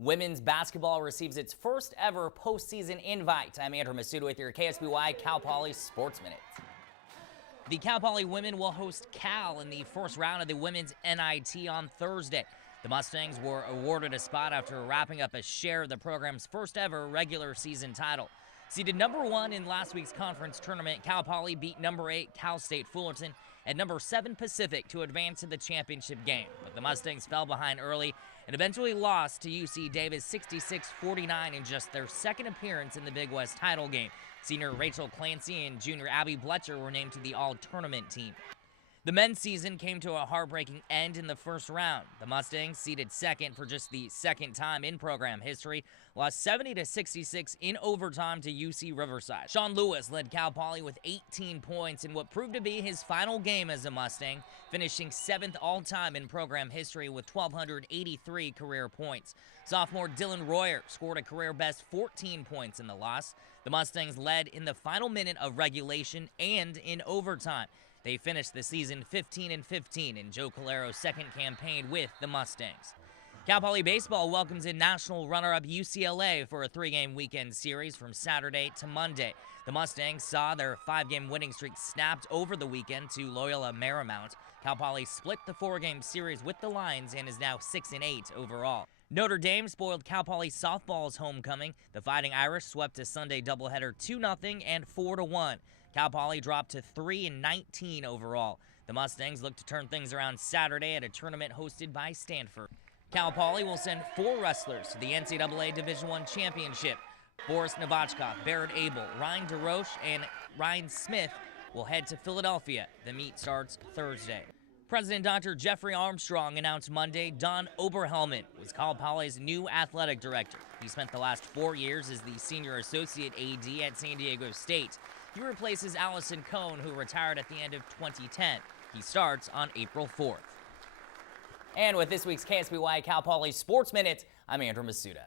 Women's basketball receives its first ever postseason invite. I'm Andrew Masuda with your KSBY Cal Poly Sports Minute. The Cal Poly women will host Cal in the first round of the women's NIT on Thursday. The Mustangs were awarded a spot after wrapping up a share of the program's first ever regular season title. Seeded number 1 in last week's conference tournament, Cal Poly beat number 8 Cal State Fullerton and number 7 Pacific to advance to the championship game. But the Mustangs fell behind early and eventually lost to UC Davis 66-49 in just their second appearance in the Big West title game. Senior Rachel Clancy and junior Abby Bletcher were named to the all-tournament team. The men's season came to a heartbreaking end in the first round. The Mustangs, seeded second for just the second time in program history, lost 70-66 in overtime to UC Riverside. Sean Lewis led Cal Poly with 18 points in what proved to be his final game as a Mustang, finishing 7th all-time in program history with 1,283 career points. Sophomore Dylan Royer scored a career-best 14 points in the loss. The Mustangs led in the final minute of regulation and in overtime. They finished the season 15-15 in Joe Calero's second campaign with the Mustangs. Cal Poly baseball welcomes in national runner-up UCLA for a 3-game weekend series from Saturday to Monday. The Mustangs saw their 5-game winning streak snapped over the weekend to Loyola Marymount. Cal Poly split the 4-game series with the Lions and is now 6-8 overall. Notre Dame spoiled Cal Poly softball's homecoming. The Fighting Irish swept a Sunday doubleheader 2-0 and 4-1. Cal Poly dropped to 3-19 overall. The Mustangs look to turn things around Saturday at a tournament hosted by Stanford. Cal Poly will send 4 wrestlers to the NCAA Division I Championship. Boris Novachkov, Barrett Abel, Ryan DeRoche, and Ryan Smith will head to Philadelphia. The meet starts Thursday. President Dr. Jeffrey Armstrong announced Monday Don Oberhelman was Cal Poly's new athletic director. He spent the last 4 years as the senior associate AD at San Diego State. He replaces Allison Cohn, who retired at the end of 2010. He starts on April 4th. And with this week's KSBY Cal Poly Sports Minute, I'm Andrew Masuda.